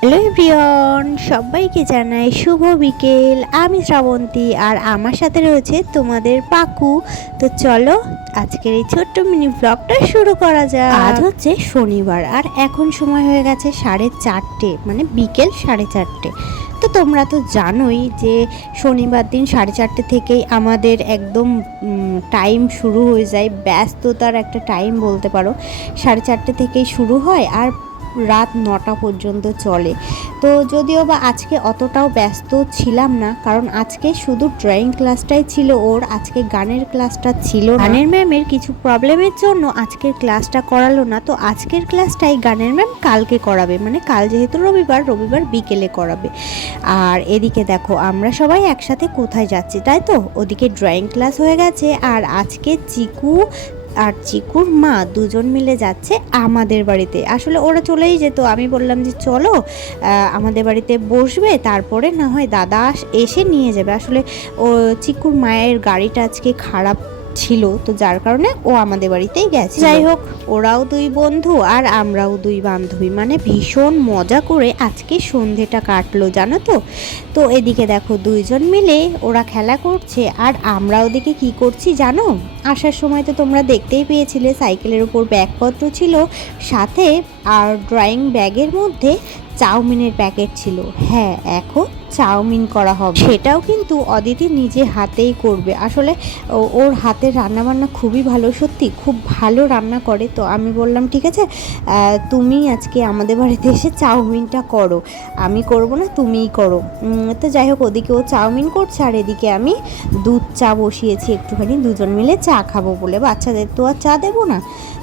Hello everyone সবাইকে জানাই শুভ বিকেল। আমি শ্রাবন্তী আর আমার সাথে রয়েছে তোমাদের পাকু। তো চলো আজকের এই ছোট্ট মিনি ব্লগটা শুরু করা যায় আজ হচ্ছে শনিবার আর এখন সময় হয়ে গেছে সাড়ে চারটে মানে বিকেল সাড়ে চারটে। তো তোমরা তো জানোই যে শনিবার দিন সাড়ে চারটে থেকেই আমাদের একদম টাইম শুরু হয়ে যায়। ব্যস্ততার একটা টাইম বলতে পারো। সাড়ে চারটে থেকেই শুরু হয় আর রাত নটা পর্যন্ত চলে। তো যদিও বা আজকে অতটাও ব্যস্ত ছিলাম না, কারণ আজকে শুধু ড্রয়িং ক্লাসটাই ছিল ওর, আজকে গানের ক্লাসটা ছিল গানের ম্যামের কিছু প্রবলেমের জন্য আজকের ক্লাসটা করালো না, তো আজকের ক্লাসটাই গানের ম্যাম কালকে করাবে। মানে কাল যেহেতু রবিবার রবিবার বিকেলে করাবে। আর এদিকে দেখো, আমরা সবাই একসাথে কোথায় যাচ্ছি, তাই তো? ওদিকে ড্রয়িং ক্লাস হয়ে গেছে, আর আজকে চিকু আর চিকুর মা দুজন মিলে যাচ্ছে আমাদের বাড়িতে। আসলে ওরা চলেই যেত। আমি বললাম যে, চলো আমাদের বাড়িতে বসবে, তারপরে না হয় দাদা এসে নিয়ে যাবে। আসলে ও, চিকুর মায়ের গাড়িটা আজকে খারাপ ছিল তো যার কারণে ও আমাদের বাড়িতেই গেছে যাই হোক। ওরাও দুই বন্ধু আর আমরাও দুই বান্ধবী। মানে ভীষণ মজা করে আজকে সন্ধেটা কাটলো জানো তো? তো এদিকে দেখো দুইজন মিলে ওরা খেলা করছে আর আমরা ওদিকে কি করছি জানো? আসার সময় তো তোমরা দেখতেই পেয়েছিলে সাইকেলের উপর ব্যাগপত্র ছিল সাথে আর ড্রয়িং ব্যাগের মধ্যে চাউমিনের প্যাকেট ছিল। হ্যাঁ এখন চাউমিন করা হবে। সেটাও কিন্তু অদিতি নিজে হাতেই করবে। আসলে ওর হাতের রান্নাবান্না খুবই ভালো, সত্যি খুব ভালো রান্না করে। তো আমি বললাম, ঠিক আছে তুমি আজকে আমাদের বাড়িতে এসে চাউমিনটা করো। আমি করব না, তুমিই করো। তো যাই হোক, ওদিকে ও চাউমিন করছে, আর এদিকে আমি দুধ চা বসিয়েছি একটুখানি। দুজন মিলে চা খাব বলে। বাচ্চাদের তো আর চা দেবো না।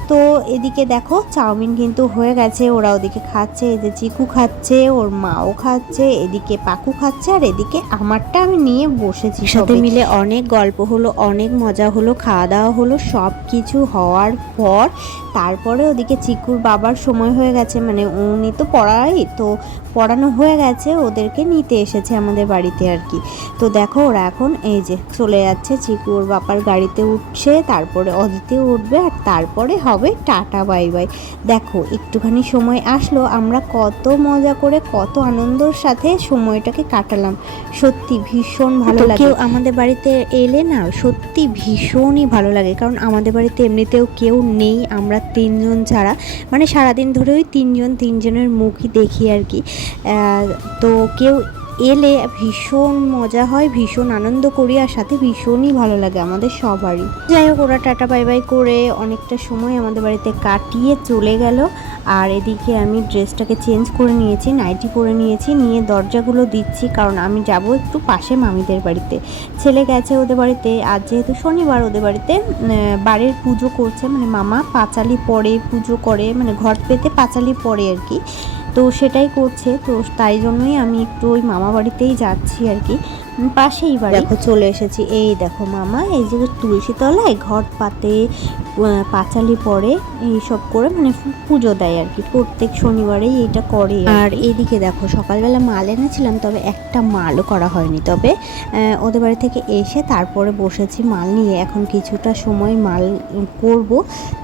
তো এদিকে দেখো চাউমিন কিন্তু হয়ে গেছে ওরা ওদিকে খাচ্ছে এই যে চিকু খাচ্ছে ওর মাও খাচ্ছে এদিকে পাকু খাচ্ছে আর এদিকে আমারটা আমি নিয়ে বসেছি সাথে মিলে অনেক গল্প হলো অনেক মজা হলো খাওয়া দাওয়া হলো সব কিছু হওয়ার পর তারপরে ওদিকে চিকুর বাবার সময় হয়ে গেছে মানে উনি তো পড়াই তো পড়ানো হয়ে গেছে ওদেরকে নিতে এসেছে আমাদের বাড়িতে আর কি। তো দেখো ওরা এখন এই যে চলে যাচ্ছে চিকুর বাবার গাড়িতে উঠছে তারপরে অদিতে উঠবে আর তারপরে হবে টাটা বাই বাই। দেখো একটুখানি সময় আসলো আমরা কত মজা করে কত আনন্দর সাথে সময়টাকে কাটালাম। সত্যি ভীষণ ভালো লাগে। কেউ আমাদের বাড়িতে এলে না সত্যি ভীষণই ভালো লাগে। কারণ আমাদের বাড়িতে এমনিতেও কেউ নেই আমরা তিনজন ছাড়া। মানে সারাদিন ধরে ওই তিনজন তিনজনের মুখই দেখি আর কি। আহ, তো কেউ এলে ভীষণ মজা হয়, ভীষণ আনন্দ করি আর সাথে ভীষণই ভালো লাগে আমাদের সবারই। যাই হোক, ওরা টাটা, বাই বাই করে অনেকটা সময় আমাদের বাড়িতে কাটিয়ে চলে গেল। আর এদিকে আমি ড্রেসটাকে চেঞ্জ করে নিয়েছি, নাইটি পরে নিয়েছি, নিয়ে দরজাগুলো দিচ্ছি, কারণ আমি যাব একটু পাশে মামিদের বাড়িতে। ছেলে গেছে ওদের বাড়িতে, আর যেহেতু শনিবার ওদের বাড়িতে বাড়ির পুজো করছে মানে মামা পাঁচালি পরে পুজো করে মানে ঘট পেতে পাঁচালি পরে আর কি। তো সেটাই করছে, তো তাই জন্যই আমি একটু ওই মামা বাড়িতেই যাচ্ছি আর কি। পাশেই বাড়ি। দেখো চলে এসেছি। এই দেখো মামা, এই যে তুলসী তলায় ঘট পাতে পাঁচালি পরে এইসব করে মানে পুজো দেয় আর কি। প্রত্যেক শনিবারেই এটা করে। আর এদিকে দেখো, সকালবেলা মাল এনেছিলাম, তবে একটা মালও করা হয়নি। তবে ওদের বাড়ি থেকে এসে তারপরে বসেছি মাল নিয়ে। এখন কিছুটা সময় মাল করব,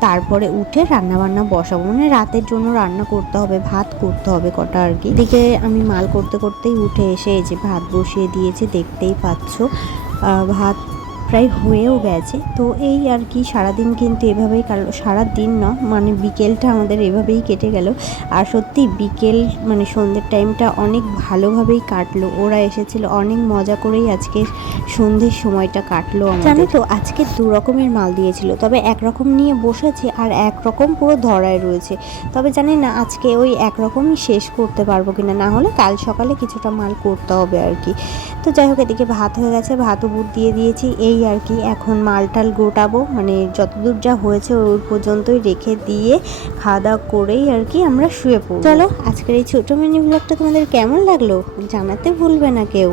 তারপরে উঠে রান্না বান্না বসাবো। মানে রাতের জন্য রান্না করতে হবে, ভাত করতে হবে কটা আর কি। এদিকে আমি মাল করতে করতেই উঠে এসে এই যে ভাত বসিয়ে দিয়েছি, দেখতেই পাচ্ছ। ভাত প্রায় হয়েও গেছে। তো এই আর কি সারাদিন কিন্তু এভাবেই কাটলো সারাদিন না মানে বিকেলটা আমাদের এভাবেই কেটে গেল। আর সত্যি বিকেল মানে সন্ধ্যের টাইমটা অনেক ভালোভাবেই কাটলো। ওরা এসেছিল, অনেক মজা করেই আজকে সন্ধ্যের সময়টা কাটলো জানো তো, আজকে দু রকমের মাল দিয়েছিল। তবে একরকম নিয়ে বসেছি আর একরকম পুরো ধরায় রয়েছে। তবে জানি না, আজকে ওই একরকমই শেষ করতে পারব কিনা। না হলে কাল সকালে কিছুটা মাল করতে হবে আর কি। তো যাই হোক, এদিকে ভাত হয়ে গেছে, ভাতও বুট দিয়ে দিয়েছি। এই আর কি এখন মাল টাল গোটাবো মানে যতদূর যা হয়েছে ওই পর্যন্তই রেখে দিয়ে খাওয়া দাওয়া করেই আর কি আমরা শুয়ে পড়ব। চলো আজকের এই ছোটো মিনি ব্লগটা তোমাদের কেমন লাগল জানাতে ভুলবে না কেউ।